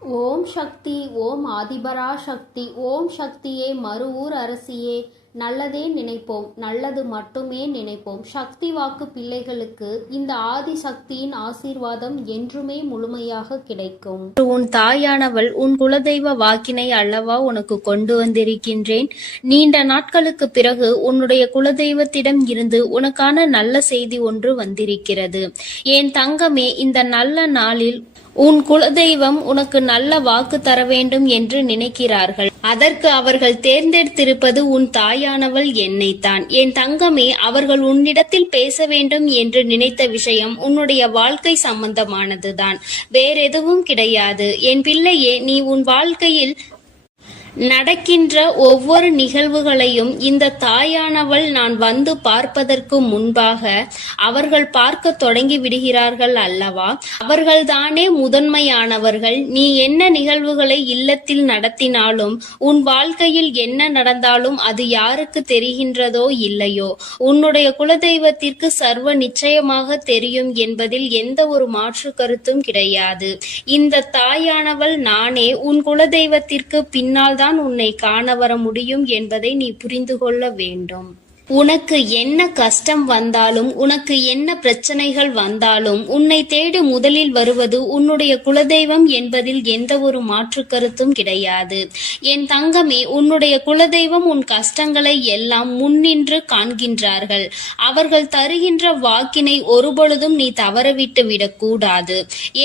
ஓம் சக்தி, ஓம் ஆதிபரா சக்தி, ஓம் சக்தியே, மறுவூர் அரசியே, நல்லதே நினைப்போம், நல்லது மட்டுமே நினைப்போம். சக்தி வாக்கு பிள்ளைகளுக்கு இந்த ஆதி சக்தியின் ஆசீர்வாதம் என்றுமே முழுமையாக கிடைக்கும். உன் தாயானவள் உன் குலதெய்வ வாக்கினை அல்லவா உனக்கு கொண்டு வந்திருக்கின்றேன். நீண்ட நாட்களுக்கு பிறகு உன்னுடைய குலதெய்வத்திடம் இருந்து உனக்கான நல்ல செய்தி ஒன்று வந்திருக்கிறது. என் தங்கமே, இந்த நல்ல நாளில் உன் குலதெய்வம் உனக்கு நல்ல வாக்கு தர வேண்டும் என்று நினைக்கிறார்கள். அதற்கு அவர்கள் தேர்ந்தெடுத்திருப்பது உன் தாயானவள் என்னைத்தான். என் தங்கமே, அவர்கள் உன்னிடத்தில் பேச வேண்டும் என்று நினைத்த விஷயம் உன்னுடைய வாழ்க்கை சம்பந்தமானதுதான், வேறெதுவும் கிடையாது. என் பிள்ளையே, நீ உன் வாழ்க்கையில் நடக்கின்ற ஒவ்வொரு நிகழ்வுகளையும் இந்த தாயானவள் நான் வந்து பார்ப்பதற்கு முன்பாக அவர்கள் பார்க்க தொடங்கி விடுகிறார்கள் அல்லவா? அவர்கள்தானே முதன்மையானவர்கள். நீ என்ன நிகழ்வுகளை இல்லத்தில் நடத்தினாலும், உன் வாழ்க்கையில் என்ன நடந்தாலும் அது யாருக்கு தெரிகின்றதோ இல்லையோ, உன்னுடைய குலதெய்வத்திற்கு சர்வ நிச்சயமாக தெரியும் என்பதில் எந்த ஒரு மாற்று கருத்தும் கிடையாது. இந்த தாயானவள் நானே உன் குலதெய்வத்திற்கு பின்னால் உன்னை காண வர முடியும் என்பதை நீ புரிந்து கொள்ள வேண்டும். உனக்கு என்ன கஷ்டம் வந்தாலும், உனக்கு என்ன பிரச்சனைகள் வந்தாலும், உன்னை தேடி முதலில் வருவது உன்னுடைய குலதெய்வம் என்பதில் எந்த ஒரு மாற்று கருத்தும் கிடையாது. என் தங்கமே, உன்னுடைய குலதெய்வம் உன் கஷ்டங்களை எல்லாம் முன்னின்று காண்கின்றார்கள். அவர்கள் தருகின்ற வாக்கினை ஒருபொழுதும் நீ தவறவிட்டு விடக்கூடாது.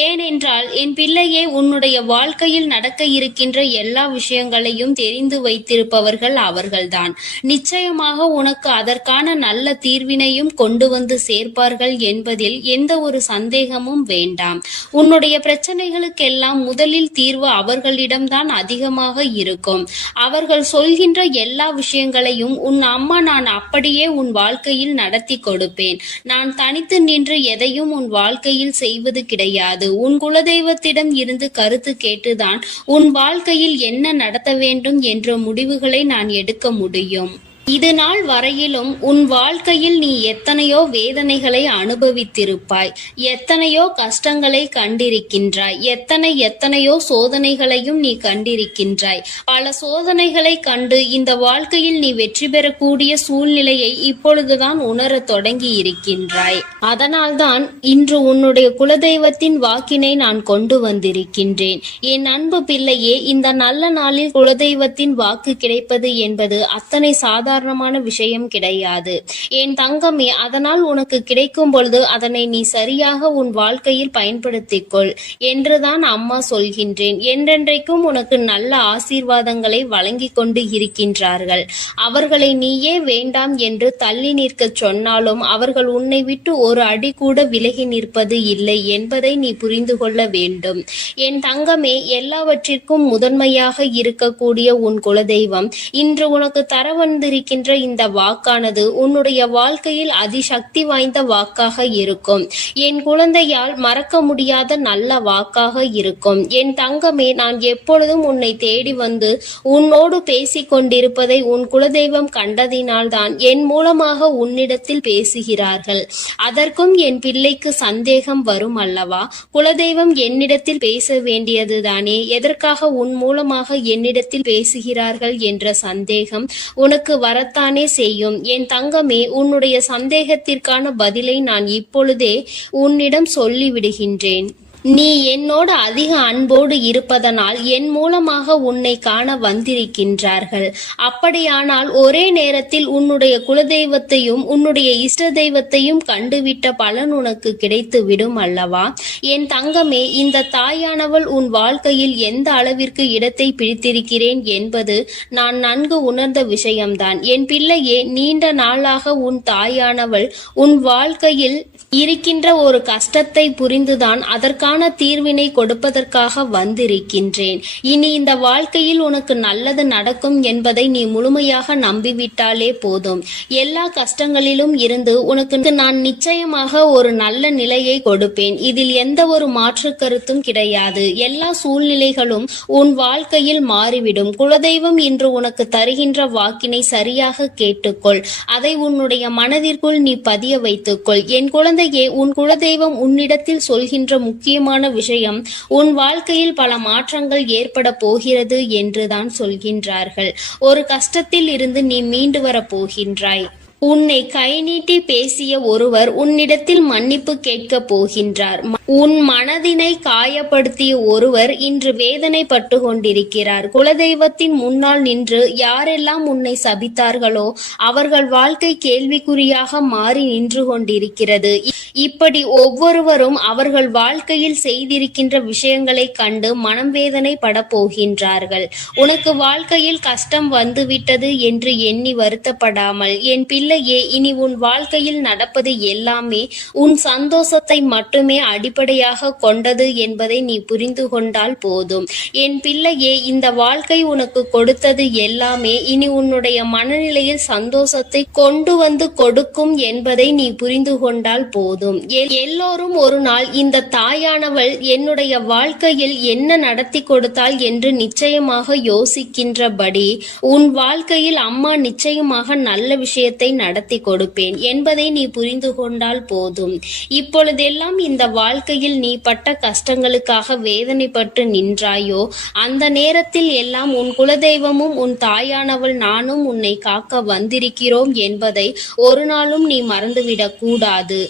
ஏனென்றால் என் பிள்ளையே, உன்னுடைய வாழ்க்கையில் நடக்க இருக்கின்ற எல்லா விஷயங்களையும் தெரிந்து வைத்திருப்பவர்கள் அவர்கள்தான். நிச்சயமாக உனக்கு அதற்கான நல்ல தீர்வினையும் கொண்டு வந்து சேர்ப்பார்கள் என்பதில் எந்த ஒரு சந்தேகமும் வேண்டாம். உன்னுடைய பிரச்சனைகளுக்கெல்லாம் முதலில் தீர்வு அவர்களிடம்தான் அதிகமாக இருக்கும். அவர்கள் சொல்கின்ற எல்லா விஷயங்களையும் உன் அம்மா நான் அப்படியே உன் வாழ்க்கையில் நடத்தி கொடுப்பேன். நான் தனித்து நின்று எதையும் உன் வாழ்க்கையில் செய்வது கிடையாது. உன் குலதெய்வத்திடம் இருந்து கருத்து கேட்டுதான் உன் வாழ்க்கையில் என்ன நடத்த வேண்டும் என்ற முடிவுகளை நான் எடுக்க முடியும். இது நாள் வரையிலும் உன் வாழ்க்கையில் நீ எத்தனையோ வேதனைகளை அனுபவித்திருப்பாய், எத்தனையோ கஷ்டங்களை கண்டிருக்கின்றாய், எத்தனையோ சோதனைகளையும் நீ கண்டிருக்கின்றாய். பல சோதனைகளை கண்டு இந்த வாழ்க்கையில் நீ வெற்றி பெறக்கூடிய சூழ்நிலையை இப்பொழுதுதான் உணர தொடங்கி இருக்கின்றாய். அதனால்தான் இன்று உன்னுடைய குலதெய்வத்தின் வாக்கினை நான் கொண்டு வந்திருக்கின்றேன். என் அன்பு பிள்ளையே, இந்த நல்ல நாளில் குலதெய்வத்தின் வாக்கு கிடைப்பது என்பது அத்தனை சாதாரண விஷயம் கிடையாது. என் தங்கமே, அதனால் உனக்கு கிடைக்கும் பொழுது அதனை நீ சரியாக உன் வாழ்க்கையில் பயன்படுத்திக்கொள் என்றுதான் அம்மா சொல்கின்றேன். என்றென்றைக்கும் உனக்கு நல்ல ஆசீர்வாதங்களை வழங்கி கொண்டு இருக்கின்றார்கள். அவர்களை நீயே வேண்டாம் என்று தள்ளி நிற்க சொன்னாலும் அவர்கள் உன்னை விட்டு ஒரு அடி கூட விலகி நிற்பது இல்லை என்பதை நீ புரிந்து கொள்ள வேண்டும். என் தங்கமே, எல்லாவற்றிற்கும் முதன்மையாக இருக்கக்கூடிய உன் குலதெய்வம் இன்று உனக்கு தர வந்திருக்கின்ற இந்த வாக்கானது உன்னுடைய வாழ்க்கையில் அதிசக்தி வாய்ந்த வாக்காக இருக்கும். என் குழந்தையால் மறக்க முடியாத நல்ல வாக்காக இருக்கும். என் தங்கமே, நான் எப்பொழுதும் உன்னை தேடி வந்து உன்னோடு பேசிக் கொண்டிருப்பதை உன் குலதெய்வம் கண்டதினால்தான் என் மூலமாக உன்னிடத்தில் பேசுகிறார்கள். அதற்கும் என் பிள்ளைக்கு சந்தேகம் வரும் அல்லவா? குலதெய்வம் என்னிடத்தில் பேச வேண்டியதுதானே, எதற்காக உன் மூலமாக என்னிடத்தில் பேசுகிறார்கள் என்ற சந்தேகம் உனக்கு வரத்தானே செய்யும். என் தங்கமே, உன்னுடைய சந்தேகத்திற்கான பதிலை நான் இப்பொழுதே உன்னிடம் சொல்லிவிடுகின்றேன். நீ என்னோடு அதிக அன்போடு இருப்பதனால் என் மூலமாக உன்னை காண வந்திருக்கின்றார்கள். அப்படியானால் ஒரே நேரத்தில் உன்னுடைய குலதெய்வத்தையும் உன்னுடைய இஷ்ட தெய்வத்தையும் கண்டுவிட்ட பலன் உனக்கு கிடைத்து விடும் அல்லவா? என் தங்கமே, இந்த தாயானவள் உன் வாழ்க்கையில் எந்த அளவிற்கு இடத்தை பிடித்திருக்கிறேன் என்பது நான் நன்கு உணர்ந்த விஷயம்தான். என் பிள்ளையே, நீண்ட நாளாக உன் தாயானவள் உன் வாழ்க்கையில் இருக்கின்ற ஒரு கஷ்டத்தை புரிந்துதான் அதற்கான தீர்வினை கொடுப்பதற்காக வந்திருக்கின்றேன். இனி இந்த வாழ்க்கையில் உனக்கு நல்லது நடக்கும் என்பதை நீ முழுமையாக நம்பிவிட்டாலே போதும். எல்லா கஷ்டங்களிலும் இருந்து உனக்கு நான் நிச்சயமாக ஒரு நல்ல நிலையை கொடுப்பேன். இதில் எந்த ஒரு மாற்று கருத்தும் கிடையாது. எல்லா சூழ்நிலைகளும் உன் வாழ்க்கையில் மாறிவிடும். குலதெய்வம் இன்று உனக்கு தருகின்ற வாக்கினை சரியாக கேட்டுக்கொள். அதை உன்னுடைய மனதிற்குள் நீ பதிய வைத்துக்கொள். என் குழந்தை குழந்தையே, உன் குலதெய்வம் உன்னிடத்தில் சொல்கின்ற முக்கியமான விஷயம், உன் வாழ்க்கையில் பல மாற்றங்கள் ஏற்பட போகிறது என்றுதான் சொல்கின்றார்கள். ஒரு கஷ்டத்தில் இருந்து நீ மீண்டு வரப் போகின்றாய். உன்னை கை நீட்டி பேசிய ஒருவர் உன்னிடத்தில் மன்னிப்பு கேட்கப் போகின்றார். உன் மனதினை காயப்படுத்திய ஒருவர் இன்று வேதனைப்பட்டு கொண்டிருக்கிறார். குலதெய்வத்தின் முன்னால் நின்று யாரெல்லாம் உன்னை சபித்தார்களோ அவர்கள் வாழ்க்கை கேள்விக்குறியாக மாறி நின்று கொண்டிருக்கிறது. இப்படி ஒவ்வொருவரும் அவர்கள் வாழ்க்கையில் செய்திருக்கின்ற விஷயங்களை கண்டு மனம் வேதனை பட போகின்றார்கள். உனக்கு வாழ்க்கையில் கஷ்டம் வந்துவிட்டது என்று எண்ணி வருத்தப்படாமல், என் பிள்ளையே, இனி உன் வாழ்க்கையில் நடப்பது எல்லாமே உன் சந்தோஷத்தை மட்டுமே அடிப்படையாக கொண்டது என்பதை நீ புரிந்து கொண்டால் போதும். என் பிள்ளையே, இந்த வாழ்க்கை உனக்கு கொடுத்தது எல்லாமே இனி உன்னுடைய மனநிலையில் சந்தோஷத்தை கொண்டு வந்து கொடுக்கும் என்பதை நீ புரிந்து கொண்டால் போதும். எல்லோரும் ஒரு நாள் இந்த தாயானவள் என்னுடைய வாழ்க்கையில் என்ன நடத்தி கொடுத்தாள் என்று நிச்சயமாக யோசிக்கின்றபடி உன் வாழ்க்கையில் அம்மா நிச்சயமாக நல்ல விஷயத்தை நடத்தி கொடுப்பேன் என்பதை நீ புரிந்து கொண்டால் போதும். இப்பொழுதெல்லாம் இந்த வாழ்க்கையில் நீ பட்ட கஷ்டங்களுக்காக வேதனைப்பட்டு நின்றாயோ, அந்த நேரத்தில் எல்லாம் உன் குலதெய்வமும் உன் தாயானவள் நானும் உன்னை காக்க வந்திருக்கிறோம் என்பதை ஒரு நாளும் நீ மறந்துவிடக் கூடாது.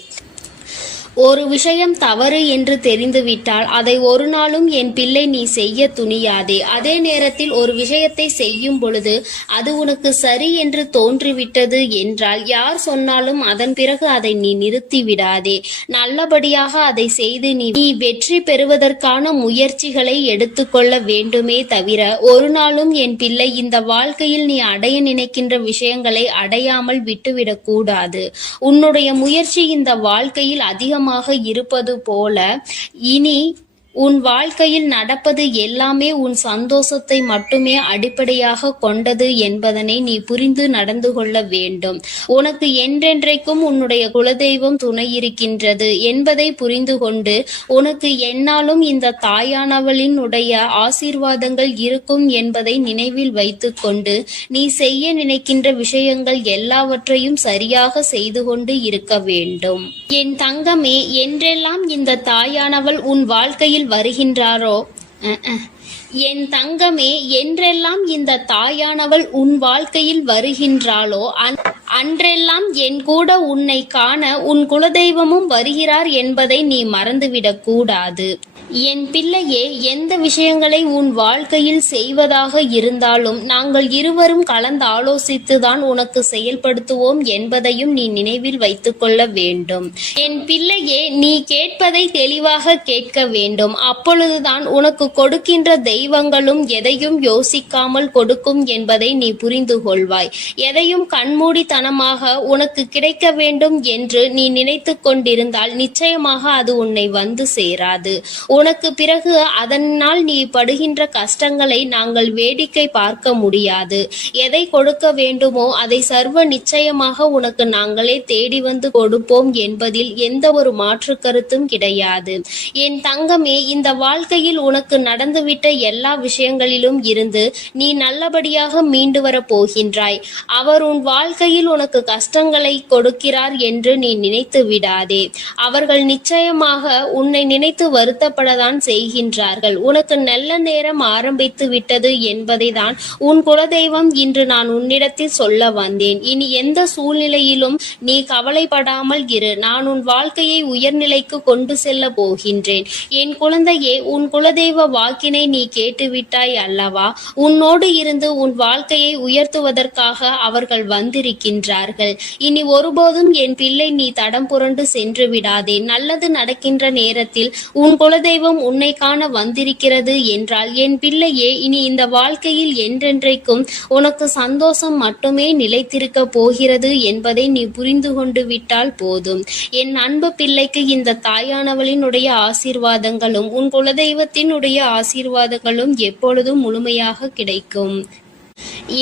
ஒரு விஷயம் தவறு என்று தெரிந்துவிட்டால் அதை ஒரு நாளும் என் பிள்ளை நீ செய்ய துணியாதே. அதே நேரத்தில் ஒரு விஷயத்தை செய்யும் பொழுது அது உனக்கு சரி என்று தோன்றிவிட்டது என்றால் யார் சொன்னாலும் அதன் பிறகு அதை நீ நிறுத்தி விடாதே. நல்லபடியாக அதை செய்து நீ வெற்றி பெறுவதற்கான முயற்சிகளை எடுத்துக்கொள்ள வேண்டுமே தவிர ஒரு நாளும் என் பிள்ளை இந்த வாழ்க்கையில் நீ அடைய நினைக்கின்ற விஷயங்களை அடையாமல் விட்டுவிடக் கூடாது. உன்னுடைய முயற்சி இந்த வாழ்க்கையில் அதிகமாக இருப்பது போல இனி உன் வாழ்க்கையில் நடப்பது எல்லாமே உன் சந்தோஷத்தை மட்டுமே அடிப்படையாக கொண்டது என்பதனை நீ புரிந்து நடந்து கொள்ள வேண்டும். உனக்கு என்றென்றைக்கும் உன்னுடைய குலதெய்வம் துணை இருக்கின்றது என்பதை புரிந்து கொண்டு உனக்கு என்னாலும் இந்த தாயானவளின் உடைய ஆசீர்வாதங்கள் இருக்கும் என்பதை நினைவில் வைத்து கொண்டு நீ செய்ய நினைக்கின்ற விஷயங்கள் எல்லாவற்றையும் சரியாக செய்து கொண்டு இருக்க வேண்டும். என் தங்கமே, என்றெல்லாம் இந்த தாயானவள் உன் வாழ்க்கையில் வருகின்றாரோ என் தங்கமே, என்றெல்லாம் இந்த தாயானவள் உன் வாழ்க்கையில் வருகின்றாளோ அன்றெல்லாம் என் கூட உன்னை காண உன் குலதெய்வமும் வருகிறார் என்பதை நீ மறந்துவிடக் கூடாது. என் பிள்ளையே, எந்த விஷயங்களை உன் வாழ்க்கையில் செய்வதாக இருந்தாலும் நாங்கள் இருவரும் கலந்து ஆலோசித்துதான் உனக்கு செயல்படுத்துவோம் என்பதையும் நீ நினைவில் வைத்துக் கொள்ள வேண்டும். என் பிள்ளையே, நீ கேட்பதை தெளிவாக கேட்க வேண்டும். அப்பொழுதுதான் உனக்கு கொடுக்கின்ற தெய்வங்களும் எதையும் யோசிக்காமல் கொடுக்கும் என்பதை நீ புரிந்து கொள்வாய். எதையும் கண்மூடித்தனமாக உனக்கு கிடைக்க வேண்டும் என்று நீ நினைத்து கொண்டிருந்தால் நிச்சயமாக அது உன்னை வந்து சேராது. உனக்கு பிறகு அதனால் நீ படுகின்ற கஷ்டங்களை நாங்கள் வேடிக்கை பார்க்க முடியாது. எதை கொடுக்க வேண்டுமோ அதை சர்வ நிச்சயமாக உனக்கு நாங்களே தேடி வந்து கொடுப்போம் என்பதில் எந்த ஒரு மாற்று கருத்தும் கிடையாது. என் தங்கமே, இந்த வாழ்க்கையில் உனக்கு நடந்துவிட்ட எல்லா விஷயங்களிலும் இருந்து நீ நல்லபடியாக மீண்டு வர போகின்றாய். அவர் உன் வாழ்க்கையில் உனக்கு கஷ்டங்களை கொடுக்கிறார் என்று நீ நினைத்து விடாதே. அவர்கள் நிச்சயமாக உன்னை நினைத்து வருத்தப்படதான் செய்கின்றார்கள். உனக்கு நல்ல நேரம் ஆரம்பித்து விட்டது என்பதை தான் உன் குலதெய்வம் இன்று நான் உன்னிடத்தில் சொல்ல வந்தேன். இனி எந்த சூழ்நிலையிலும் நீ கவலைப்படாமல் இரு. நான் உன் வாழ்க்கையை உயர்நிலைக்கு கொண்டு செல்ல போகின்றேன். என் குழந்தையே, உன் குலதெய்வ வாக்கினை நீ கேட்டுவிட்டாய் அல்லவா? உன்னோடு இருந்து உன் வாழ்க்கையை உயர்த்துவதற்காக அவர்கள் வந்திருக்கின்றார்கள். இனி ஒருபோதும் என் பிள்ளை நீ தடம் புரண்டு சென்று விடாதே. நல்லது நடக்கின்ற நேரத்தில் உன் குலதெய்வம் உன்னை காண வந்திருக்கிறது என்றால் என் பிள்ளையே, இனி இந்த வாழ்க்கையில் என்றென்றைக்கும் உனக்கு சந்தோஷம் மட்டுமே நிலைத்திருக்க போகிறது என்பதை நீ புரிந்து கொண்டு விட்டால் போதும். என் அன்பு பிள்ளைக்கு இந்த தாயானவளினுடைய ஆசீர்வாதங்களும் உன் குலதெய்வத்தினுடைய ஆசீர்வாதங்களும் எப்பொழுதும் முழுமையாக கிடைக்கும்.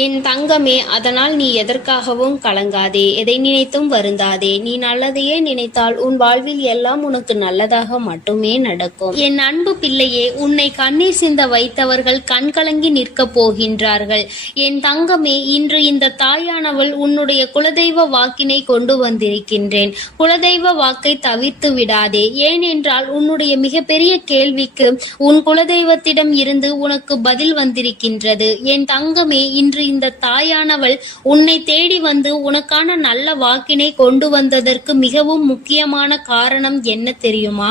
என் தங்கமே, அதனால் நீ எதற்காகவும் கலங்காதே, எதை நினைத்தும் வருந்தாதே. நீ நல்லதையே நினைத்தால் உன் வாழ்வில் எல்லாம் உனக்கு நல்லதாக மட்டுமே நடக்கும். என் அன்பு பிள்ளையே, உன்னை கண்ணீர் சிந்த வைத்தவர்கள் கண்கலங்கி நிற்கப் போகின்றார்கள். என் தங்கமே, இன்று இந்த தாயானவள் உன்னுடைய குலதெய்வ வாக்கினை கொண்டு வந்திருக்கின்றேன். குலதெய்வ வாக்கை தவிர்த்து விடாதே. ஏனென்றால் உன்னுடைய மிகப்பெரிய கேள்விக்கு உன் குலதெய்வத்திடம் இருந்து உனக்கு பதில் வந்திருக்கின்றது. என் தங்கமே, இன்று இந்த தாயானவள் உன்னை தேடி வந்து உனக்கான நல்ல வாக்கினை கொண்டு வந்ததற்கு மிகவும் முக்கியமான காரணம் என்ன தெரியுமா?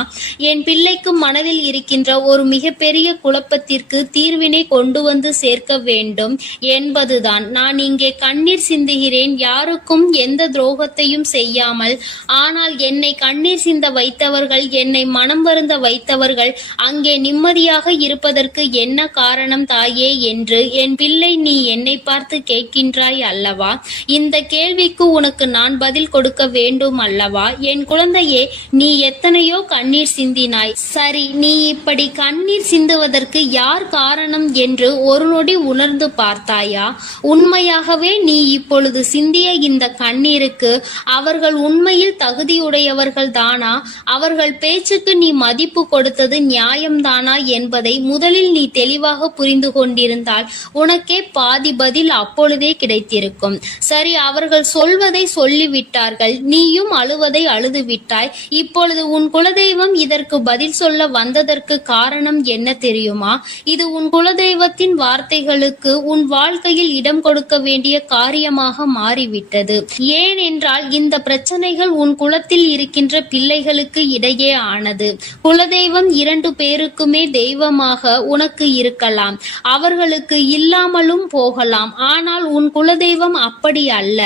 என் பிள்ளைக்கு மனதில் இருக்கின்ற ஒரு மிகப்பெரிய குழப்பத்திற்கு தீர்வினை கொண்டு வந்து சேர்க்க வேண்டும் என்பதுதான். நான் இங்கே கண்ணீர் சிந்துகிறேன், யாருக்கும் எந்த துரோகத்தையும் செய்யாமல். ஆனால் என்னை கண்ணீர் சிந்த வைத்தவர்கள், என்னை மனம் வருந்த வைத்தவர்கள் அங்கே நிம்மதியாக இருப்பதற்கு என்ன காரணம் தாயே என்று என் பிள்ளை நீ என்னை பார்த்து கேட்கின்றாய் அல்லவா? இந்த கேள்விக்கு உனக்கு நான் பதில் கொடுக்க வேண்டும் அல்லவா? என் குழந்தையே, நீ எத்தனையோ கண்ணீர் சிந்தினாய். சரி, நீ இப்படி கண்ணீர் சிந்துவதற்கு யார் காரணம் என்று ஒரு நொடி உணர்ந்து பார்த்தாயா? உண்மையாகவே நீ இப்பொழுது சிந்திய இந்த கண்ணீருக்கு அவர்கள் உண்மையில் தகுதியுடையவர்கள் தானா? அவர்கள் பேச்சுக்கு நீ மதிப்பு கொடுத்தது நியாயம்தானா என்பதை முதலில் நீ தெளிவாக புரிந்து கொண்டிருந்தால் உனக்கே பாதி பதில் அப்பொழுதே கிடைத்திருக்கும். சரி, அவர்கள் சொல்வதை சொல்லிவிட்டார்கள், நீயும் அழுவதை அழுது விட்டாய். இப்பொழுது உன் குலதெய்வம் இதற்கு பதில் சொல்ல வந்ததற்கு காரணம் என்ன தெரியுமா? இது உன் குலதெய்வத்தின் வார்த்தைகளுக்கு உன் வாழ்க்கையில் இடம் கொடுக்க வேண்டிய காரியமாக மாறிவிட்டது. ஏனென்றால் இந்த பிரச்சனைகள் உன் குலத்தில் இருக்கின்ற பிள்ளைகளுக்கு இடையே ஆனது. குலதெய்வம் 2 பேருக்குமே தெய்வமாக உனக்கு இருக்கலாம், அவர்களுக்கு இல்லாமலும் போகலாம். ஆனால் உன் குலதெய்வம் அப்படி அல்ல.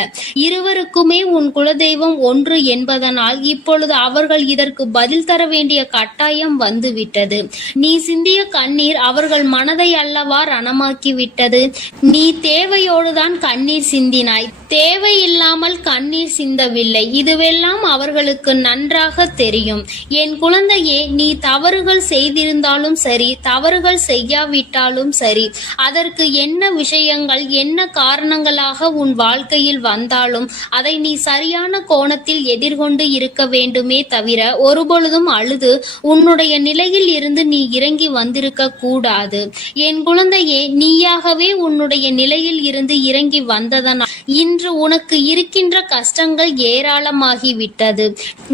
இருவருக்குமே உன் குலதெய்வம் ஒன்று என்பதனால் இப்பொழுது அவர்கள் இதற்கு பதில் தர வேண்டிய கட்டாயம் வந்துவிட்டது. நீ சிந்திய கண்ணீர் அவர்கள் மனதை அல்லவா ரணமாக்கி விட்டது. நீ தேவையோடுதான் கண்ணீர் சிந்தினாய், தேவையில்லாமல் கண்ணீர் சிந்தவில்லை. இதுவெல்லாம் அவர்களுக்கு நன்றாக தெரியும். என் குழந்தையே, நீ தவறுகள் செய்திருந்தாலும் சரி, தவறுகள் செய்யாவிட்டாலும் சரி, அதற்கு என்ன விஷயங்கள் என்ன காரணங்களாக உன் வாழ்க்கையில் வந்தாலும் அதை நீ சரியான கோணத்தில் எதிர்கொண்டு இருக்க வேண்டுமே தவிர ஒருபொழுதும் அழுது உன்னுடைய நிலையில் இருந்து நீ இறங்கி வந்திருக்க கூடாது. என் குழந்தையே, நீயாகவே உன்னுடைய நிலையில் இருந்து இறங்கி வந்ததனால் இன்று உனக்கு இருக்கின்ற கஷ்டங்கள் ஏராளமாகிவிட்டது.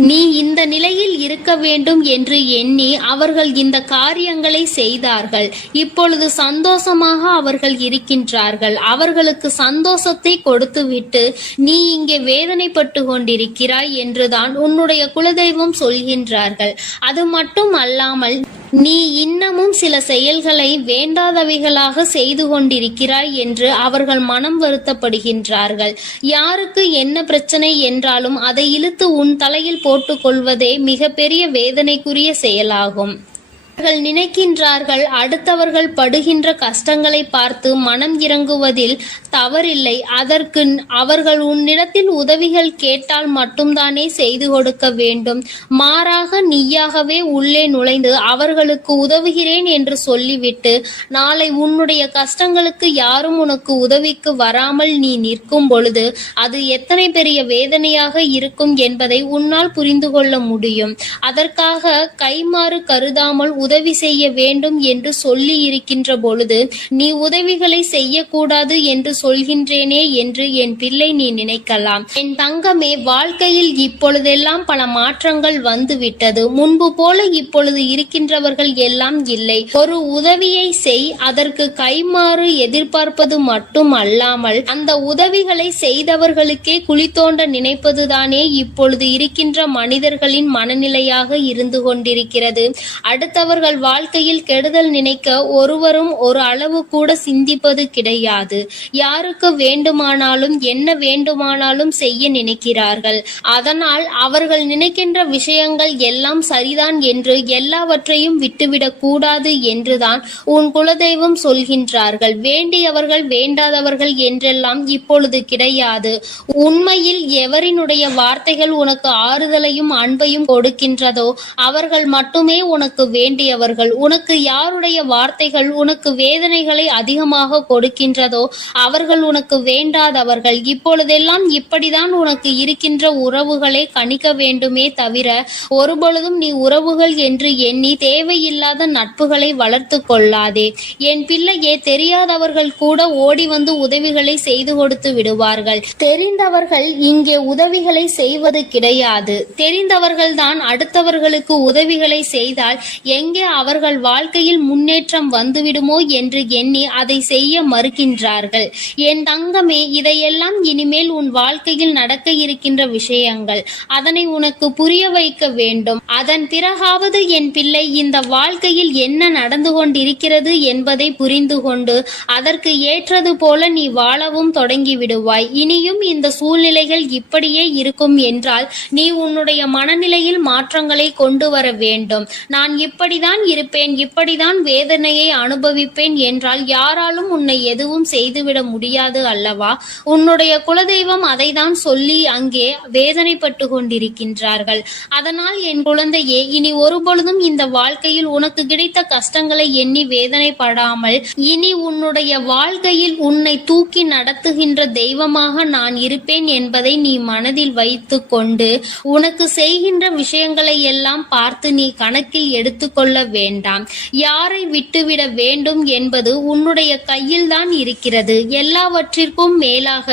நீ இந்த நிலையில் இருக்க வேண்டும் என்று எண்ணி அவர்கள் இந்த காரியங்களை செய்தார்கள். இப்பொழுது சந்தோஷமாக அவர்கள் இருக்கின்றார்கள். அவர்களுக்கு சந்தோஷத்தை கொடுத்துவிட்டு நீ இங்கே வேதனைப்பட்டு கொண்டிருக்கிறாய் என்றுதான் உன்னுடைய குலதெய்வம் சொல்கின்றார்கள். அது மட்டும் அல்லாமல் நீ இன்னமும் சில செயல்களை வேண்டாதவைகளாக செய்து கொண்டிருக்கிறாய் என்று அவர்கள் மனம் வருத்தப்படுகின்றார்கள். யாருக்கு என்ன பிரச்சனை என்றாலும் அதை இழுத்து உன் தலையில் போட்டுக்கொள்வதே மிகப்பெரிய வேதனைக்குரிய செயலாகும். அவர்கள் நினைக்கின்றார்கள் அடுத்தவர்கள் படுகின்ற கஷ்டங்களை பார்த்து மனம் இறங்குவதில் தவறில்லை. அதற்கு அவர்கள் உன்னிடத்தில் உதவிகள் கேட்டால் மட்டும்தானே செய்து கொடுக்க வேண்டும். மாறாக நீயாகவே உள்ளே நுழைந்து அவர்களுக்கு உதவுகிறேன் என்று சொல்லிவிட்டு நாளை உன்னுடைய கஷ்டங்களுக்கு யாரும் உனக்கு உதவிக்கு வராமல் நீ நிற்கும் பொழுது அது எத்தனை பெரிய வேதனையாக இருக்கும் என்பதை உன்னால் புரிந்து கொள்ள முடியும். அதற்காக கைமாறு கருதாமல் உதவி செய்ய வேண்டும் என்று சொல்லி இருக்கின்ற பொழுது நீ உதவிகளை செய்யக்கூடாது என்று சொல்கின்றேனே என்று என் பிள்ளை நீ நினைக்கலாம். என் தங்கமே, வாழ்க்கையில் இப்பொழுதெல்லாம் பல மாற்றங்கள் வந்துவிட்டது. முன்பு போல இப்பொழுது இருக்கின்றவர்கள் எல்லாம் இல்லை. ஒரு உதவியை செய், அதற்கு கைமாறு எதிர்பார்ப்பது மட்டும் அல்லாமல் அந்த உதவிகளை செய்தவர்களுக்கே குழி தோண்ட நினைப்பதுதானே இப்பொழுது இருக்கின்ற மனிதர்களின் மனநிலையாக இருந்து கொண்டிருக்கிறது. அடுத்தவர்கள் வாழ்க்கையில் கெடுதல் நினைக்க ஒருவரும் ஒரு அளவு கூட சிந்திப்பது கிடையாது. யாருக்கு வேண்டுமானாலும் என்ன வேண்டுமானாலும் செய்ய நினைக்கிறார்கள். அதனால் அவர்கள் நினைக்கின்ற விஷயங்கள் எல்லாம் சரிதான் என்று எல்லாவற்றையும் விட்டுவிடக் கூடாது என்றுதான் உன் குலதெய்வம் சொல்கின்றார்கள். வேண்டியவர்கள் வேண்டாதவர்கள் என்றெல்லாம் இப்பொழுது கிடையாது. உண்மையில் எவரினுடைய வார்த்தைகள் உனக்கு ஆறுதலையும் அன்பையும் கொடுக்கின்றதோ அவர்கள் மட்டுமே உனக்கு வேண்டிய யாருடையவர்கள், உனக்கு யாருடைய வார்த்தைகள் உனக்கு வேதனைகளை அதிகமாக கொடுக்கின்றதோ அவர்கள் உனக்கு வேண்டாதவர்கள். இப்பொழுதெல்லாம் இப்படிதான் உனக்கு இருக்கின்ற உறவுகளை கணிக்க வேண்டுமே தவிர ஒருபொழுதும் நீ உறவுகள் என்று எண்ணி தேவையில்லாத நட்புகளை வளர்த்து கொள்ளாதே. என் பிள்ளையே, தெரியாதவர்கள் கூட ஓடி வந்து உதவிகளை செய்து கொடுத்து விடுவார்கள். தெரிந்தவர்கள் இங்கே உதவிகளை செய்வது கிடையாது. தெரிந்தவர்கள்தான் அடுத்தவர்களுக்கு உதவிகளை செய்தால் எங்கே அவர்கள் வாழ்க்கையில் முன்னேற்றம் வந்துவிடுமோ என்று எண்ணி அதை செய்ய மறுக்கின்றார்கள். என் தங்கமே, இதையெல்லாம் இனிமேல் உன் வாழ்க்கையில் நடக்க இருக்கின்ற விஷயங்கள். அதனை உனக்கு புரிய வைக்க வேண்டும். அதன் பிறகாவது என் பிள்ளை இந்த வாழ்க்கையில் என்ன நடந்து கொண்டிருக்கிறது என்பதை புரிந்து கொண்டு அதற்கு ஏற்றது போல நீ வாழவும் தொடங்கி விடுவாய். இனியும் இந்த சூழ்நிலைகள் இப்படியே இருக்கும் என்றால் நீ உன்னுடைய மனநிலையில் மாற்றங்களை கொண்டு வர வேண்டும். நான் இப்படிதான் இருப்பேன், இப்படிதான் வேதனையை அனுபவிப்பேன் என்றால் யாராலும் உன்னை எதுவும் செய்துவிட முடியாது அல்லவா? உன்னுடைய குலதெய்வம் அதை தான் சொல்லி அங்கே வேதனைப்பட்டு கொண்டிருக்கின்றார்கள். அதனால் என் குழந்தையே, இனி ஒருபொழுதும் இந்த வாழ்க்கையில் உனக்கு கிடைத்த கஷ்டங்களை எண்ணி வேதனைப்படாமல் இனி உன்னுடைய வாழ்க்கையில் உன்னை தூக்கி நடத்துகின்ற தெய்வமாக நான் இருப்பேன் என்பதை நீ மனதில் வைத்து கொண்டு உனக்கு செய்கின்ற விஷயங்களை எல்லாம் பார்த்து நீ கணக்கில் எடுத்துக்கொள்ள வேண்டாம். யாரை விட்டுவிட வேண்டும் என்பது உன்னுடைய கையில் தான் இருக்கிறது. எல்லாவற்றிற்கும் மேலாக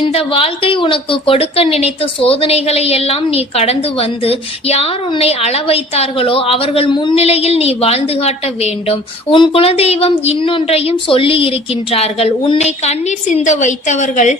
இந்த வாழ்க்கை உனக்கு கொடுக்க நினைத்த சோதனைகளை எல்லாம் நீ கடந்து வந்து யார் உன்னை அள வைத்தார்களோ அவர்கள் முன்னிலையில் நீ வாழ்ந்து காட்ட வேண்டும். உன் குலதெய்வம் இன்னொன்றையும் சொல்லி இருக்கின்றார்கள். உன்னை கண்ணீர் சிந்த வைத்தவர்கள்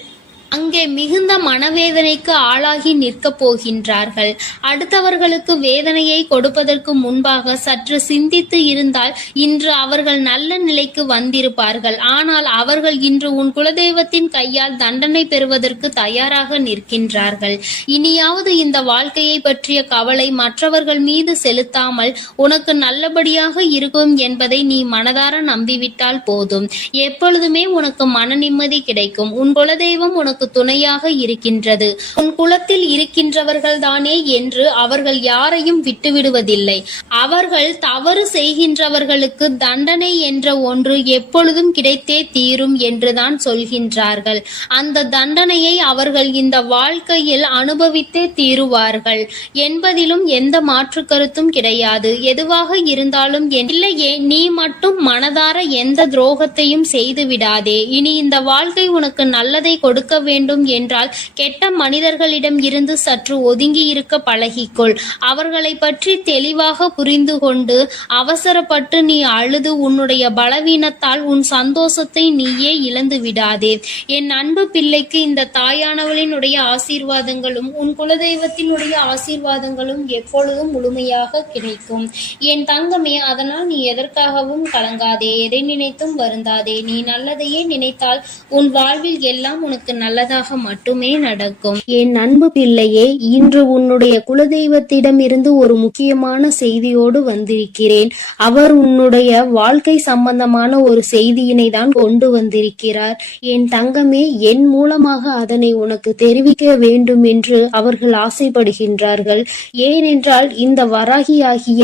அங்கே மிகுந்த மனவேதனைக்கு ஆளாகி நிற்கப் போகின்றார்கள். அடுத்தவர்களுக்கு வேதனையை கொடுப்பதற்கு முன்பாக சற்று சிந்தித்து இருந்தால் இன்று அவர்கள் நல்ல நிலைக்கு வந்திருப்பார்கள். ஆனால் அவர்கள் இன்று உன் குலதெய்வத்தின் கையால் தண்டனை பெறுவதற்கு தயாராக நிற்கின்றார்கள். இனியாவது இந்த வாழ்க்கையை பற்றிய கவலை மற்றவர்கள் மீது செலுத்தாமல் உனக்கு நல்லபடியாக இருக்கும் என்பதை நீ மனதார நம்பிவிட்டால் போதும். எப்பொழுதுமே உனக்கு மன நிம்மதி கிடைக்கும். உன் குலதெய்வம் உனக்கு துணையாக இருக்கின்றது. உன் குலத்தில் இருக்கின்றவர்கள் தானே என்று அவர்கள் யாரையும் விட்டுவிடுவதில்லை. அவர்கள் தவறு செய்கின்றவர்களுக்கு தண்டனை என்ற ஒன்று எப்பொழுதும் கிடைத்தே தீரும் என்றுதான் சொல்கின்றார்கள். அந்த தண்டனையை அவர்கள் இந்த வாழ்க்கையில் அனுபவித்தே தீருவார்கள் என்பதிலும் எந்த மாற்று கருத்தும் கிடையாது. எதுவாக இருந்தாலும் இல்லையே, நீ மட்டும் மனதார எந்த துரோகத்தையும் செய்து விடாதே. இனி இந்த வாழ்க்கை உனக்கு நல்லதை கொடுக்க வேண்டும் என்றால் கெட்ட மனிதர்களிடம் இருந்து சற்று ஒதுங்கி இருக்க பழகிக்கொள். அவர்களை பற்றி தெளிவாக புரிந்து கொண்டு அவசரப்பட்டு நீ அழுது உன்னுடைய பலவீனத்தால் உன் சந்தோஷத்தை நீயே இழந்து விடாதே. என் அன்பு பிள்ளைக்கு இந்த தாயானவளினுடைய ஆசீர்வாதங்களும் உன் குலதெய்வத்தினுடைய ஆசீர்வாதங்களும் எப்பொழுதும் முழுமையாக கிடைக்கும். என் தங்கமே, அதனால் நீ எதற்காகவும் கலங்காதே, எதை நினைத்தும் வருந்தாதே. நீ நல்லதையே நினைத்தால் உன் வாழ்வில் எல்லாம் உனக்கு நல்லதாக மட்டுமே நடக்கும். என் அன்பு பிள்ளையே, இன்று உன்னுடைய குலதெய்வத்திடம் இருந்து ஒரு முக்கியமான செய்தியோடு வந்திருக்கிறேன். அவர் உன்னுடைய வாழ்க்கை சம்பந்தமான ஒரு செய்தியினை தான் கொண்டு வந்திருக்கிறார். என் தங்கமே, என் மூலமாக அதனை உனக்கு தெரிவிக்க வேண்டும் என்று அவர்கள் ஆசைப்படுகின்றார்கள். ஏனென்றால் இந்த வராகியாகிய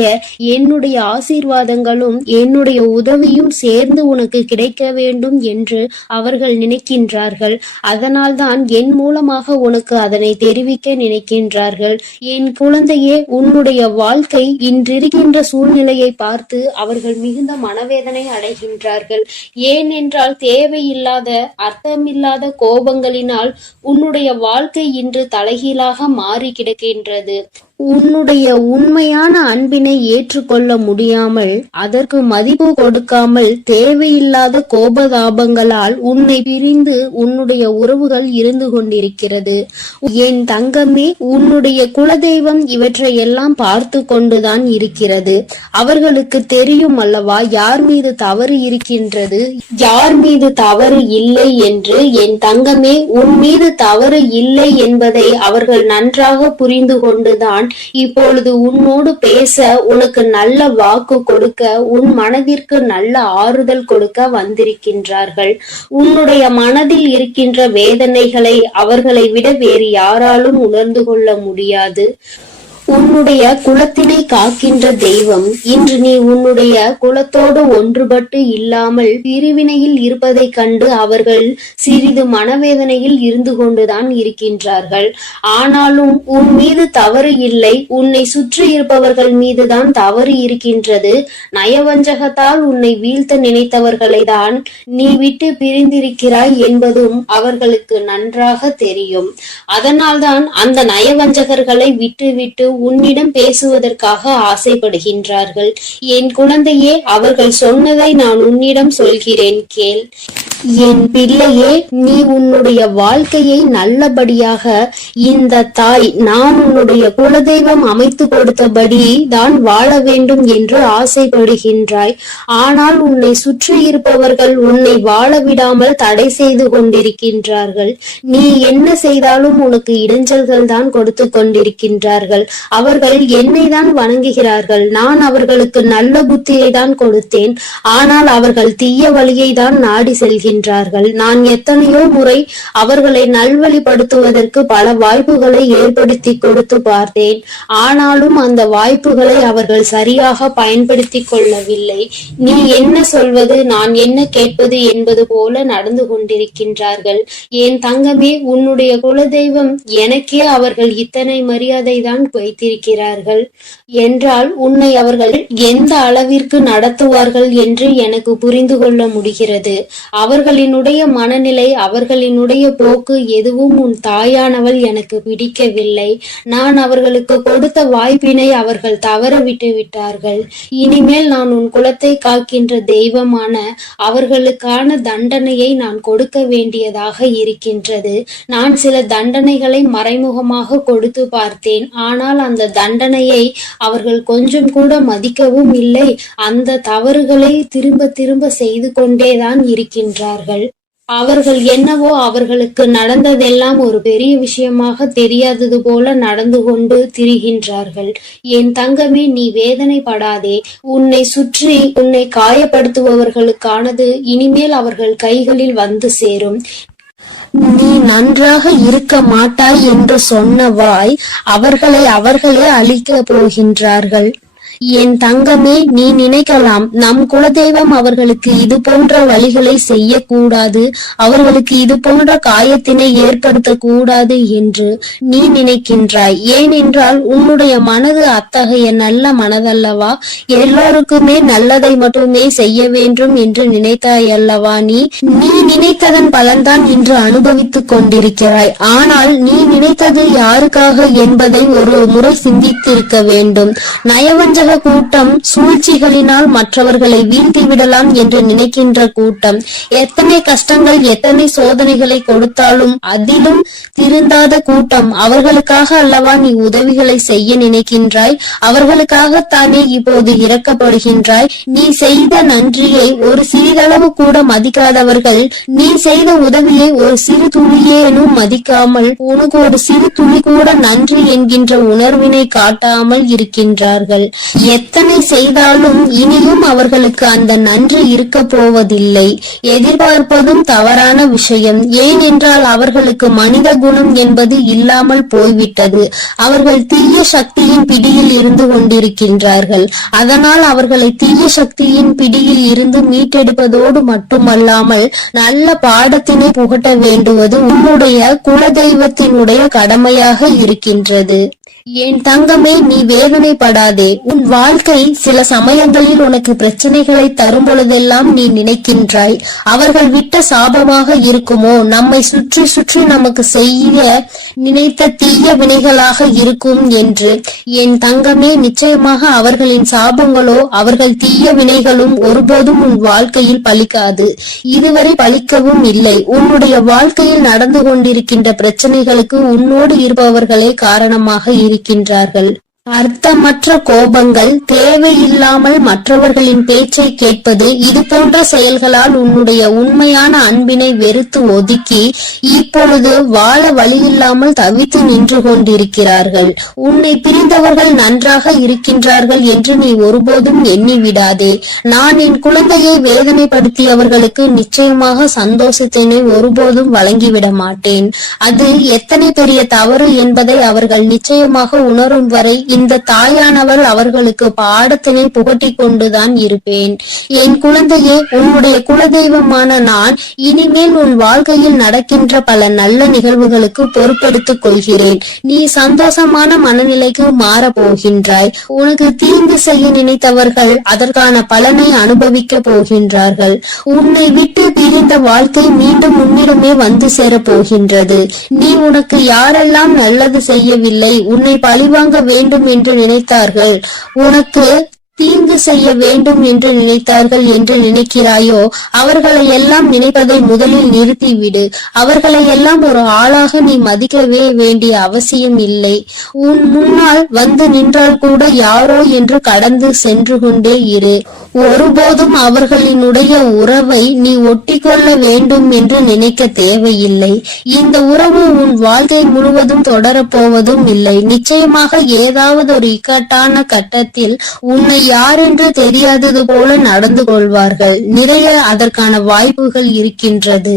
என்னுடைய ஆசீர்வாதங்களும் என்னுடைய உதவியும் சேர்ந்து உனக்கு கிடைக்க வேண்டும் என்று அவர்கள் நினைக்கின்றார்கள். அதனால்தான் என் மூலமாக உனக்கு அதனை தெரிவிக்க நினைக்கின்றார்கள். என் குழந்தையே, உன்னுடைய வாழ்க்கை இன்றிருக்கின்ற சூழ்நிலையை பார்த்து அவர்கள் மிகுந்த மனவேதனை அடைகின்றார்கள். ஏனென்றால் தேவையில்லாத அர்த்தமில்லாத கோபங்களினால் உன்னுடைய வாழ்க்கை இன்று தலைகீழாக மாறி கிடக்கின்றது. உன்னுடைய உண்மையான அன்பினை ஏற்றுக்கொள்ள முடியாமல் அதற்கு மதிப்பு கொடுக்காமல் தேவையில்லாத கோபதாபங்களால் உன்னை பிரிந்து உன்னுடைய உறவுகள் இருந்து கொண்டிருக்கிறது. என் தங்கமே, உன்னுடைய குலதெய்வம் இவற்றை எல்லாம் பார்த்து கொண்டுதான் இருக்கிறது. அவர்களுக்கு தெரியும் அல்லவா யார் மீது தவறு இருக்கின்றது, யார் மீது தவறு இல்லை என்று. என் தங்கமே, உன் மீது தவறு இல்லை என்பதை அவர்கள் நன்றாக புரிந்து கொண்டுதான் இப்பொழுது உன்னோடு பேச, உனக்கு நல்ல வாக்கு கொடுக்க, உன் மனதிற்கு நல்ல ஆறுதல் கொடுக்க வந்திருக்கின்றார்கள். உன்னுடைய மனதில் இருக்கின்ற வேதனைகளை அவர்களை விட வேறு யாராலும் உணர்ந்து கொள்ள முடியாது. உன்னுடைய குலத்தினை காக்கின்ற தெய்வம் இன்று நீ உன்னுடைய குலத்தோடு ஒன்றுபட்டு இல்லாமல் பிரிவினையில் இருப்பதைக் கண்டு அவர்கள் சிறிது மனவேதனையில் இருந்து கொண்டுதான் இருக்கின்றார்கள். ஆனாலும் உன் மீது தவறு இல்லை, உன்னை சுற்றி இருப்பவர்கள் மீதுதான் தவறு இருக்கின்றது. நயவஞ்சகத்தால் உன்னை வீழ்த்த நினைத்தவர்களை தான் நீ விட்டு பிரிந்திருக்கிறாய் என்பதும் அவர்களுக்கு நன்றாக தெரியும். அதனால்தான் அந்த நயவஞ்சகர்களை விட்டு உன்னிடம் பேசுவதற்காக ஆசைப்படுகின்றார்கள். என் குழந்தையே, அவர்கள் சொன்னதை நான் உன்னிடம் சொல்கிறேன், கேள். என் பிள்ளையே, நீ உன்னுடைய வாழ்க்கையை நல்லபடியாக இந்த தாய் நான் உன்னுடைய குலதெய்வம் அமைத்து கொடுத்தபடி தான் வாழ வேண்டும் என்று ஆசைப்படுகின்றாய். ஆனால் உன்னை சுற்றி இருப்பவர்கள் உன்னை வாழ விடாமல் தடை செய்து கொண்டிருக்கின்றார்கள். நீ என்ன செய்தாலும் உனக்கு இடைஞ்சல்கள் தான் கொடுத்து கொண்டிருக்கின்றார்கள். அவர்கள் என்னை தான் வணங்குகிறார்கள். நான் அவர்களுக்கு நல்ல புத்தியை தான் கொடுத்தேன். ஆனால் அவர்கள் தீய வழியை தான் நாடி செல்கின்றார்கள். நான் எத்தனையோ முறை அவர்களை நல்வழிப்படுத்துவதற்கு பல வாய்ப்புகளை ஏற்படுத்தி கொடுத்து பார்த்தேன். ஆனாலும் அந்த வாய்ப்புகளை அவர்கள் சரியாக பயன்படுத்தி கொள்ளவில்லை. நீ என்ன சொல்வது, நான் என்ன கேட்பது என்பது போல நடந்து கொண்டிருக்கின்றார்கள். என் தங்கமே, உன்னுடைய குலதெய்வம் எனக்கே அவர்கள் இத்தனை மரியாதை தான் வைத்திருக்கிறார்கள் என்றால் உன்னை அவர்கள் எந்த அளவிற்கு நடத்துவார்கள் என்று எனக்கு புரிந்து கொள்ள முடிகிறது. அவர்களினுடைய மனநிலை, அவர்களினுடைய போக்கு எதுவும் உன் தாயானவள் எனக்கு பிடிக்கவில்லை. நான் அவர்களுக்கு கொடுத்த வாய்ப்பினை அவர்கள் தவற விட்டு விட்டார்கள். இனிமேல் நான் உன் குலத்தை காக்கின்ற தெய்வமான அவர்களுக்கான தண்டனையை நான் கொடுக்க வேண்டியதாக இருக்கின்றது. நான் சில தண்டனைகளை மறைமுகமாக கொடுத்து பார்த்தேன். ஆனால் அந்த தண்டனையை அவர்கள் கொஞ்சம் கூட மதிக்கவும் இல்லை. அந்த தவறுகளை திரும்ப திரும்ப செய்து கொண்டேதான் இருக்கின்றார்கள். அவர்கள் என்னவோ அவர்களுக்கு நடந்ததெல்லாம் ஒரு பெரிய விஷயமாக தெரியாதது போல நடந்து கொண்டு திரிகின்றார்கள். என் தங்கமே, நீ வேதனைப்படாதே. உன்னை சுற்றி உன்னை காயப்படுத்துபவர்களுக்கானது இனிமேல் அவர்கள் கைகளில் வந்து சேரும். நீ நன்றாக இருக்க மாட்டாய் என்று சொன்ன வாய் அவர்களே அழிக்க போகின்றார்கள். என் தங்கமே, நீ நினைக்கலாம் நம் குலதெய்வம் அவர்களுக்கு இது போன்ற வழிகளை செய்யக்கூடாது, அவர்களுக்கு இது போன்ற காயத்தினை ஏற்படுத்த கூடாது என்று நீ நினைக்கின்றாய். ஏனென்றால் உன்னுடைய மனது அத்தகைய நல்ல மனதல்லவா? எல்லோருக்குமே நல்லதை மட்டுமே செய்ய வேண்டும் என்று நினைத்தாய் அல்லவா? நீ நினைத்ததன் பலன்தான் இன்று அனுபவித்துக் கொண்டிருக்கிறாய். ஆனால் நீ நினைத்தது யாருக்காக என்பதை ஒரு முறை சிந்தித்திருக்க வேண்டும். நயவஞ்சக கூட்டம் சூழ்ச்சிகளினால் மற்றவர்களை வீழ்த்திவிடலாம் என்று நினைக்கின்ற கூட்டம். எத்தனை கஷ்டங்கள், எத்தனை சோதனைகளை கொடுத்தாலும் அதிலும் திருந்தாத கூட்டம். அவர்களுக்காக அல்லவா நீ உதவிகளை செய்ய நினைக்கின்றாய்? அவர்களுக்காகத்தானே இப்போது இறக்கப்படுகின்றாய்? நீ செய்த நன்றியை ஒரு சிறிதளவு கூட மதிக்காதவர்கள் நீ செய்த உதவியை ஒரு சிறு துளியேனும் மதிக்காமல் உனக்கு ஒரு சிறு துளி கூட நன்றி என்கின்ற உணர்வினை காட்டாமல் இருக்கின்றார்கள். எத்தனை செய்தாலும் இனியும் அவர்களுக்கு அந்த நன்றி இருக்க போவதில்லை. எதிர்பார்ப்பதும் தவறான விஷயம். ஏனென்றால் அவர்களுக்கு மனித குணம் என்பது இல்லாமல் போய்விட்டது. அவர்கள் தீய சக்தியின் பிடியில் இருந்து கொண்டிருக்கின்றார்கள். அதனால் அவர்களை தீய சக்தியின் பிடியில் இருந்து மீட்டெடுப்பதோடு மட்டுமல்லாமல் நல்ல பாடத்தினை புகட்ட வேண்டுவது உன்னுடைய குலதெய்வத்தினுடைய கடமையாக இருக்கின்றது. என் தங்கமே, நீ வேதனைப்படாதே. உன் வாழ்க்கை சில சமயங்களில் உனக்கு பிரச்சனைகளை தரும் பொழுதெல்லாம் நீ நினைக்கின்றாய், அவர்கள் விட்ட சாபமாக இருக்குமோ, நம்மை சுற்றி சுற்றி நமக்கு செய்ய நினைத்த தீய வினைகளாக இருக்கும் என்று. என் தங்கமே, நிச்சயமாக அவர்களின் சாபங்களோ அவர்கள் தீய வினைகளும் ஒருபோதும் உன் வாழ்க்கையில் பலிக்காது. இதுவரை பலிக்கவும் இல்லை. உன்னுடைய வாழ்க்கையில் நடந்து கொண்டிருக்கின்ற பிரச்சனைகளுக்கு உன்னோடு இருப்பவர்களே காரணமாக இருக்கின்றார்கள். அர்த்தமற்ற கோபங்கள், தேவையில்லாமல் மற்றவர்களின் பேச்சை கேட்பது, இது போன்ற செயல்களால் உன்னுடைய உண்மையான அன்பினை வெறுத்து ஒதுக்கி இப்பொழுது வாழ வழியில்லாமல் தவித்து நின்று கொண்டிருக்கிறார்கள். உன்னை பிரிந்தவர்கள் நன்றாக இருக்கின்றார்கள் என்று நீ ஒருபோதும் எண்ணி விடாதே. நான் என் குழந்தையை வேதனைப்படுத்தியவர்களுக்கு நிச்சயமாக சந்தோஷத்தினை ஒருபோதும் வழங்கிவிட மாட்டேன். அது எத்தனை பெரிய தவறு என்பதை அவர்கள் நிச்சயமாக உணரும் வரை இந்த தாயானவள் அவர்களுக்கு பாடத்தினை புகட்டி கொண்டுதான் இருப்பேன். என் குழந்தையே, உன்னுடைய குலதெய்வமான நான் இனிமேல் உன் வாழ்க்கையில் நடக்கின்ற பல நல்ல நிகழ்வுகளுக்கு பொறுப்பெடுத்துக் கொள்கிறேன். நீ சந்தோஷமான மனநிலைக்கு மாற போகின்றாய். உனக்கு தீங்கு செய்ய நினைத்தவர்கள் அதற்கான பலனை அனுபவிக்க போகின்றார்கள். உன்னை விட்டு பிரிந்த வாழ்க்கை மீண்டும் உன்னிடமே வந்து சேர போகின்றது. நீ உனக்கு யாரெல்லாம் நல்லது செய்யவில்லை, உன்னை பழிவாங்க வேண்டும் என்று நினைத்தார்கள், உனக்கு தீங்கு செய்ய வேண்டும் என்று நினைத்தார்கள் என்று நினைக்கிறாயோ, அவர்களை எல்லாம் நினைப்பதை முதலில் நிறுத்திவிடு. அவர்களை எல்லாம் ஒரு ஆளாக நீ மதிக்கவே வேண்டிய அவசியம் இல்லை. உன் முன்னால் வந்து நின்றால் கூட யாரோ என்று கடந்து சென்று கொண்டே இரு. ஒருபோதும் அவர்களினுடைய உறவை நீ ஒட்டிக்கொள்ள வேண்டும் என்று நினைக்க தேவையில்லை. இந்த உறவு உன் வாழ்க்கை முழுவதும் தொடரப்போவதும் இல்லை. நிச்சயமாக ஏதாவது ஒரு இக்கட்டான கட்டத்தில் உன்னை யாரென்று தெரியாதது போல நடந்து கொள்வார்கள். நிறைய அதற்கான வாய்ப்புகள் இருக்கின்றது.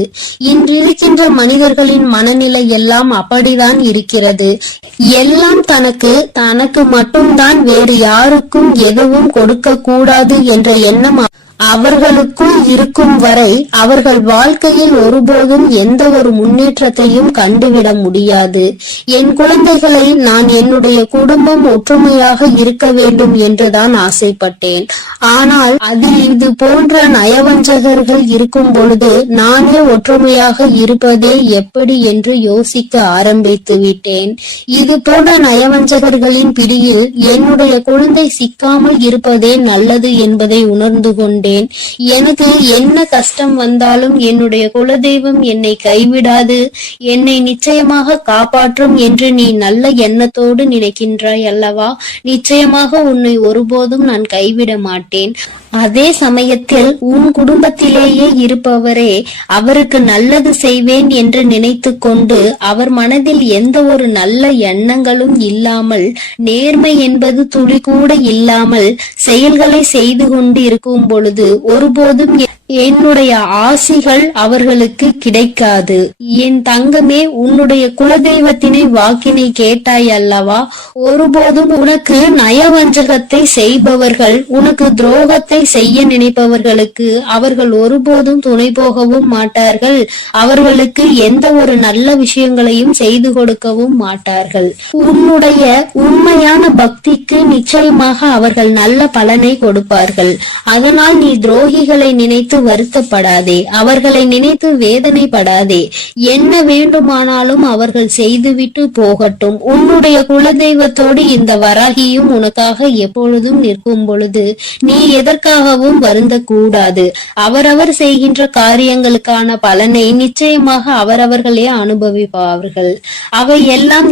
இன்றிருக்கின்ற மனிதர்களின் மனநிலை எல்லாம் அப்படிதான் இருக்கிறது. எல்லாம் தனக்கு மட்டும்தான், வேறு யாருக்கும் எதுவும் கொடுக்க கூடாது என்ற எண்ணம் அவர்களுக்குள் இருக்கும் வரை அவர்கள் வாழ்க்கையில் ஒருபோதும் எந்த ஒரு முன்னேற்றத்தையும் கண்டுவிட முடியாது. என் குழந்தைகளை நான் என்னுடைய குடும்பம் ஒற்றுமையாக இருக்க வேண்டும் என்றுதான் ஆசைப்பட்டேன். ஆனால் அதில் இது போன்ற நயவஞ்சகர்கள் இருக்கும் பொழுது நானே ஒற்றுமையாக இருப்பதே எப்படி என்று யோசிக்க ஆரம்பித்து விட்டேன். இது போன்ற நயவஞ்சகர்களின் பிடியில் என்னுடைய குழந்தை சிக்காமல் இருப்பதே நல்லது என்பதை உணர்ந்து கொண்டேன். எனக்கு என்ன கஷ்டம் வந்தாலும் என்னுடைய குலதெய்வம் என்னை கைவிடாது, என்னை நிச்சயமாக காப்பாற்றும் என்று நீ நல்ல எண்ணத்தோடு நினைக்கின்றாய் அல்லவா? நிச்சயமாக உன்னை ஒருபோதும் நான் கைவிட மாட்டேன். அதே சமயத்தில் உன் குடும்பத்திலேயே இருப்பவரே அவருக்கு நல்லது செய்வேன் என்று நினைத்து கொண்டு அவர் மனதில் எந்த ஒரு நல்ல எண்ணங்களும் இல்லாமல், நேர்மை என்பது துளி கூட இல்லாமல் செயல்களை செய்து கொண்டு இருக்கும் பொழுது ஒருபோதும் என்னுடைய ஆசிகள் அவர்களுக்கு கிடைக்காது. என் தங்கமே, உன்னுடைய குலதெய்வத்தினை வாக்கினை கேட்டாய் அல்லவா? ஒருபோதும் உனக்கு நயவஞ்சகத்தை செய்பவர்கள், உனக்கு துரோகத்தை செய்ய நினைப்பவர்களுக்கு அவர்கள் ஒருபோதும் துணை போகவும் மாட்டார்கள். அவர்களுக்கு எந்த ஒரு நல்ல விஷயங்களையும் செய்து கொடுக்கவும் மாட்டார்கள். உன்னுடைய உண்மையான பக்திக்கு நிச்சயமாக அவர்கள் நல்ல பலனை கொடுப்பார்கள். அதனால் நீ துரோகிகளை நினைத்து வருத்தப்படாதே, அவர்களை நினைத்து வேதனைப்படாதே. என்ன வேண்டுமானாலும் அவர்கள் செய்துவிட்டு போகட்டும். உன்னுடைய குலதெய்வத்தோடு இந்த வராகியும் உனக்காக எப்பொழுதும் நிற்கும் பொழுது நீ எதற்காகவும் வருந்த கூடாது. அவரவர் செய்கின்ற காரியங்களுக்கான பலனை நிச்சயமாக அவரவர்களே அனுபவிப்பார்கள். அவை எல்லாம்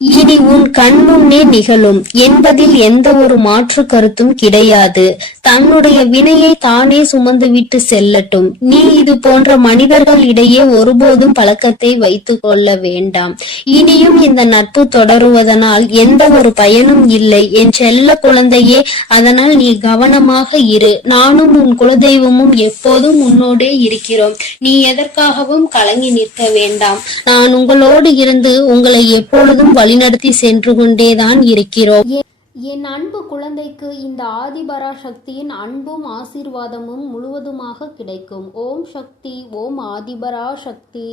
இனி உன் கண் முன்னே நிகழும் என்பதில் எந்த ஒரு மாற்று கருத்தும் கிடையாது. தன்னுடைய வினையை தானே சுமந்து விட்டு செல்லட்டும். நீ இது போன்ற மனிதர்கள் இடையே ஒருபோதும் பழக்கத்தை வைத்துக் கொள்ள வேண்டாம். இனியும் இந்த நட்பு தொடருவதனால் எந்த ஒரு பயனும் இல்லை என் செல்ல குழந்தையே. அதனால் நீ கவனமாக இரு. நானும் உன் குலதெய்வமும் எப்போதும் உன்னோடே இருக்கிறோம். நீ எதற்காகவும் கலங்கி நிற்க வேண்டாம். நான் உங்களோடு இருந்து உங்களை எப்பொழுதும் வழிநடத்தி சென்று கொண்டேதான் இருக்கிறோம். என் அன்பு குழந்தைக்கு இந்த ஆதிபரா சக்தியின் அன்பும் ஆசீர்வாதமும் முழுவதுமாக கிடைக்கும். ஓம் சக்தி, ஓம் ஆதிபரா சக்தி.